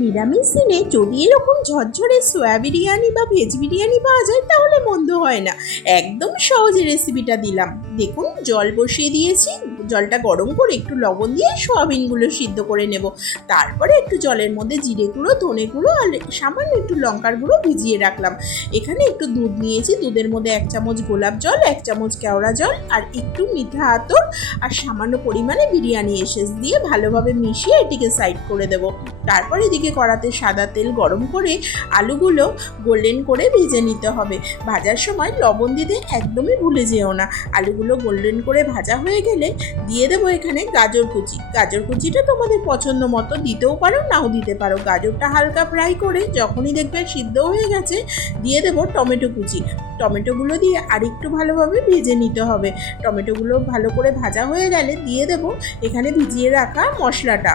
নিরামিষ দিনে যদি এরকম ঝরঝরে সোয়া বিরিয়ানি বা ভেজ বিরিয়ানি পাওয়া যায় তাহলে মন্দ হয় না। একদম সহজ রেসিপিটা দিলাম। দেখুন, জল বসিয়ে দিয়েছি, জলটা গরম করে একটু লবণ দিয়ে সোয়াবিনগুলো সিদ্ধ করে নেব। তারপরে একটু জলের মধ্যে জিরে গুঁড়ো, ধনে গুঁড়ো আর সামান্য একটু লঙ্কার গুঁড়ো ভিজিয়ে রাখলাম। এখানে একটু দুধ নিয়েছি, দুধের মধ্যে 1 চামচ গোলাপ জল, 1 চামচ কেওড়া জল আর একটু মিঠা আতর আর সামান্য পরিমাণে বিরিয়ানি এসেন্স দিয়ে ভালোভাবে মিশিয়ে এটিকে সাইড করে দেব। তারপর এদিকে কড়াতে সাদা তেল গরম করে আলুগুলো গোল্ডেন করে ভেজে নিতে হবে। ভাজার সময় লবণ দিতে একদমই ভুলে যেও না। আলুগুলো গোল্ডেন করে ভাজা হয়ে গেলে দিয়ে দেবো এখানে গাজর কুচি। গাজর কুচিটা তোমাদের পছন্দ মতো দিতেও পারো, নাও দিতে পারো। গাজরটা হালকা ফ্রাই করে যখনই দেখবে সিদ্ধ হয়ে গেছে দিয়ে দেবো টমেটো কুচি। টমেটোগুলো দিয়ে আরেকটু ভালোভাবে ভেজে নিতে হবে। টমেটোগুলো ভালো করে ভাজা হয়ে গেলে দিয়ে দেবো এখানে ভিজিয়ে রাখা মশলাটা,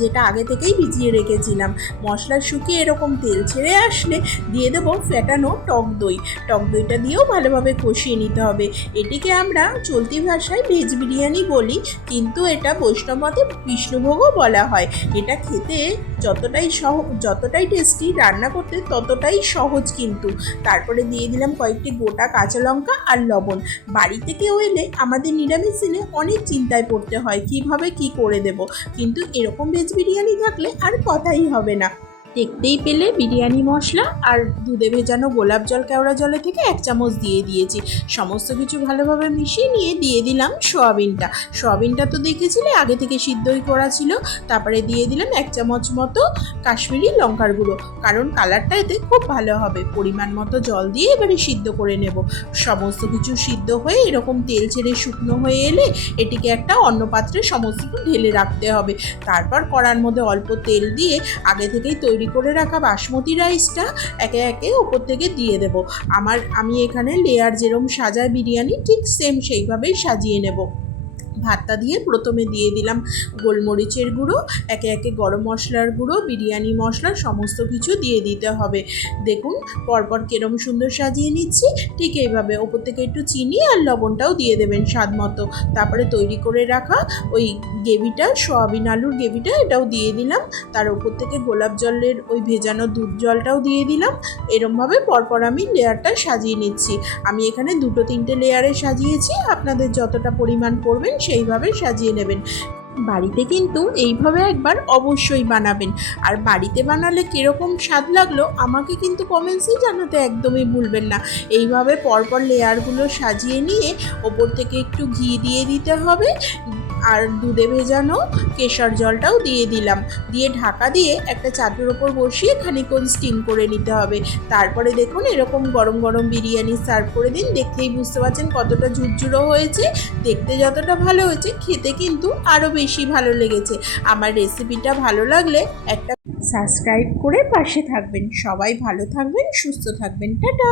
যেটা আগে থেকেই ভিজিয়ে রেখেছিলাম। মশলা শুকিয়ে এরকম তেল ছেড়ে আসলে দিয়ে দেবো ফেটানো টক দই। টক দইটা দিয়েও ভালোভাবে কষিয়ে নিতে হবে। এটিকে আমরা চলতি ভাষায় ভেজ বিরিয়ানি বলি, কিন্তু এটা বৈষ্ণব মতে বিষ্ণুভোগও বলা হয়। এটা খেতে যতটাই টেস্টি, রান্না করতে ততটাই সহজ কিন্তু। তারপরে দিয়ে দিলাম কয়েকটি গোটা কাঁচা লঙ্কা আর লবণ। বাড়িতে কেউ এলে আমাদের নিরামিষ দিনে অনেক চিন্তায় পড়তে হয় কিভাবে কি করে দেব, কিন্তু এরকম ভেজ বিরিয়ানি থাকলে আর কথাই হবে না। দেখতেই পেলে বিরিয়ানি মশলা আর দুধে ভেজানো গোলাপ জল কেওড়া জলে থেকে 1 চামচ দিয়ে দিয়েছি। সমস্ত কিছু ভালোভাবে মিশিয়ে নিয়ে দিয়ে দিলাম সোয়াবিনটা। সোয়াবিনটা তো দেখেছিলে আগে থেকে সিদ্ধই করা ছিল। তারপরে দিয়ে দিলাম 1 চামচ মতো কাশ্মীরি লঙ্কার গুঁড়ো, কারণ কালারটা এতে খুব ভালো হবে। পরিমাণ মতো জল দিয়ে এবারে সিদ্ধ করে নেব। সমস্ত কিছু সিদ্ধ হয়ে এরকম তেল ছেড়ে শুকনো হয়ে এলে এটিকে একটা অন্য পাত্রে সমস্ত ঢেলে রাখতে হবে। তারপর কড়ার মধ্যে অল্প তেল দিয়ে আগে থেকেই তৈরি করে রাখা বাসমতি রাইসটা একে একে ওপর থেকে দিয়ে দেব। আমি এখানে লেয়ার যেরকম সাজায় বিরিয়ানি, ঠিক সেম সেইভাবেই সাজিয়ে নেব। ভাতটা দিয়ে প্রথমে দিয়ে দিলাম গোলমরিচের গুঁড়ো, একে একে গরম মশলার গুঁড়ো, বিরিয়ানি মশলা সমস্ত কিছু দিয়ে দিতে হবে। দেখুন পরপর কিরম সুন্দর সাজিয়ে নিচ্ছি। ঠিক এইভাবে ওপর থেকে একটু চিনি আর লবণটাও দিয়ে দেবেন স্বাদ মতো। তারপরে তৈরি করে রাখা ওই গ্রেভিটা, সয়াবিন আলুর গ্রেভিটা, এটাও দিয়ে দিলাম। তার ওপর থেকে গোলাপ জলের ওই ভেজানো দুধ জলটাও দিয়ে দিলাম। এরমভাবে পরপর আমি লেয়ারটা সাজিয়ে নিচ্ছি। আমি এখানে 2-3টে লেয়ারে সাজিয়েছি, আপনাদের যতটা পরিমাণ করবেন সেইভাবে সাজিয়ে নেবেন। বাড়িতে কিন্তু এইভাবে একবার অবশ্যই বানাবেন। আর বাড়িতে বানালে কীরকম স্বাদ লাগলো আমাকে কিন্তু কমেন্টসে জানাতে একদমই ভুলবেন না। এইভাবে পরপর লেয়ারগুলো সাজিয়ে নিয়ে ওপর থেকে একটু ঘি দিয়ে দিতে হবে, আর দুধে ভেজানো কেশর জলটাও দিয়ে দিলাম। দিয়ে ঢাকা দিয়ে একটা চাটুর ওপর বসিয়ে খানিকক্ষণ স্টিম করে নিতে হবে। তারপরে দেখুন এরকম গরম গরম বিরিয়ানি সার্ভ করে দিন। দেখতেই বুঝতে পারছেন কতটা ঝুরঝুরো হয়েছে। দেখতে যতটা ভালো হয়েছে খেতে কিন্তু আরও বেশি ভালো লেগেছে। আমার রেসিপিটা ভালো লাগলে একটা সাবস্ক্রাইব করে পাশে থাকবেন। সবাই ভালো থাকবেন, সুস্থ থাকবেন। টাটা।